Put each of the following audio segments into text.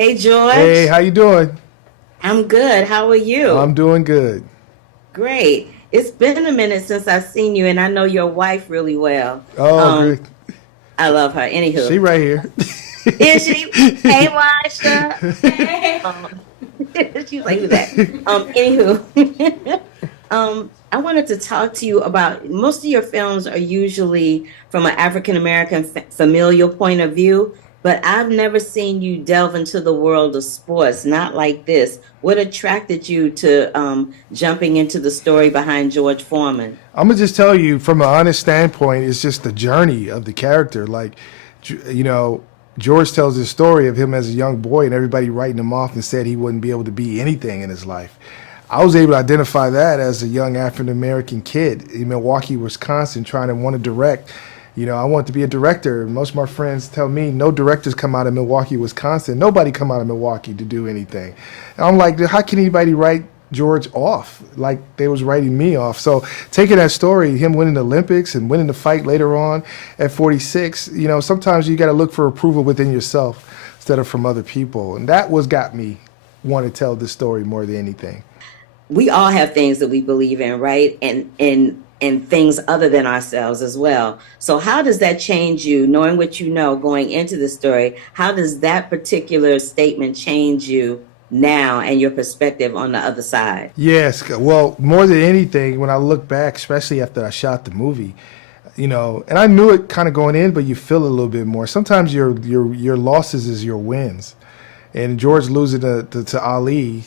Hey, Hey, George. how you doing? I'm good. How are you? I'm doing good. Great. It's been a minute since I've seen you, and I know your wife really well. Oh, Um, great. I love her. She Anywho, right here. is she? Hey, Marsha. Um, she's like, who's that? Anywho, I wanted to talk to you about most of your films are usually from an African American familial point of view, but I've never seen you delve into the world of sports, not like this. What attracted you to jumping into the story behind George Foreman? I'm gonna just tell you from an honest standpoint, it's just the journey of the character. Like, you know, George tells this story of him as a young boy and everybody writing him off and said he wouldn't be able to be anything in his life. I was able to identify that as a young African American kid in Milwaukee, Wisconsin, trying to want to direct. I wanted to be a director. Most of my friends tell me no directors come out of Milwaukee, Wisconsin. Nobody come out of Milwaukee to do anything. And I'm like, how can anybody write George off like they was writing me off? So taking that story, him winning the Olympics and winning the fight later on at 46, sometimes you got to look for approval within yourself instead of from other people. And that was got me want to tell this story more than anything. We all have things that we believe in, right? And things other than ourselves as well. So how does that change you, knowing what you know going into the story? How does that particular statement change you now and your perspective on the other side? Yes, well, more than anything, when I look back, especially after I shot the movie, and I knew it kind of going in, but you feel it a little bit more. Sometimes your losses is your wins, and George losing to Ali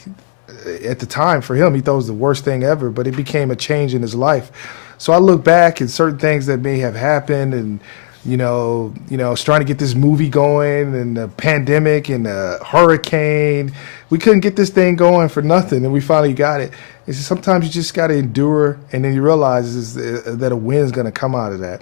at the time for him, he thought it was the worst thing ever, but it became a change in his life. So I look back at certain things that may have happened, and I was trying to get this movie going, and the pandemic and the hurricane. We couldn't get this thing going for nothing, and we finally got it. It's just, sometimes you just got to endure, and then you realize that a win is going to come out of that.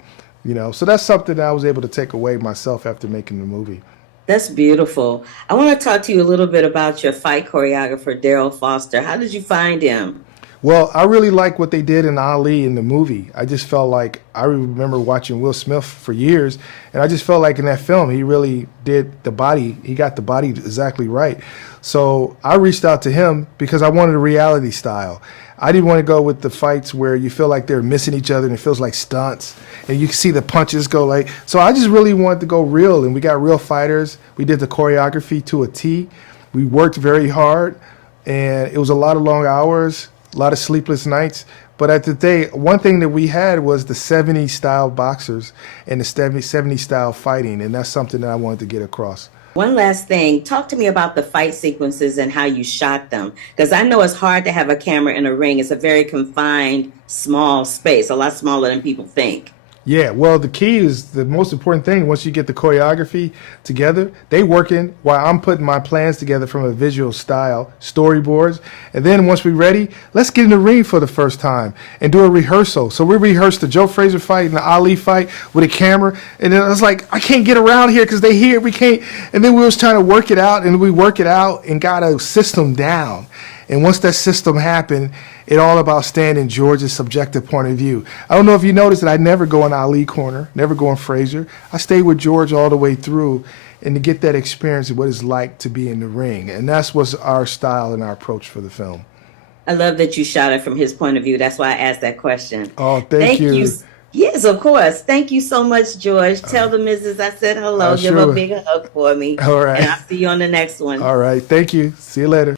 So that's something that I was able to take away myself after making the movie. That's beautiful. I want to talk to you a little bit about your fight choreographer, Daryl Foster. How did you find him? Well, I really like what they did in Ali in the movie. I just felt like I remember watching Will Smith for years, and I just felt like in that film he really did the body. He got the body exactly right. So I reached out to him because I wanted a reality style. I didn't want to go with the fights where you feel like they're missing each other and it feels like stunts, and you can see the punches go like. So I just really wanted to go real, and we got real fighters. We did the choreography to a T. We worked very hard, and it was a lot of long hours, a lot of sleepless nights. But at the day, one thing that we had was the 70s style boxers and the 70s style fighting, and that's something that I wanted to get across. One last thing, talk to me about the fight sequences and how you shot them. Because I know it's hard to have a camera in a ring. It's a very confined, small space, a lot smaller than people think. Yeah, well, the key is the most important thing. Once you get the choreography together, they working while I'm putting my plans together from a visual style, storyboards. And then once we're ready, let's get in the ring for the first time and do a rehearsal. So we rehearsed the Joe Frazier fight and the Ali fight with a camera. And then I was like, I can't get around here because they here, we can't. And then we was trying to work it out, and we work it out and got a system down. And once that system happened, it all about staying in George's subjective point of view. I don't know if you noticed that I never go in Ali corner, never go in Frazier. I stay with George all the way through, and to get that experience of what it's like to be in the ring. And that's what's our style and our approach for the film. I love that you shot it from his point of view. That's why I asked that question. Oh, thank Thank you. you. Yes, of course. Thank you so much, George. Tell the missus I said hello. Give her a Sure. big hug for me. All And right. I'll see you on the next one. All right. Thank you. See you later.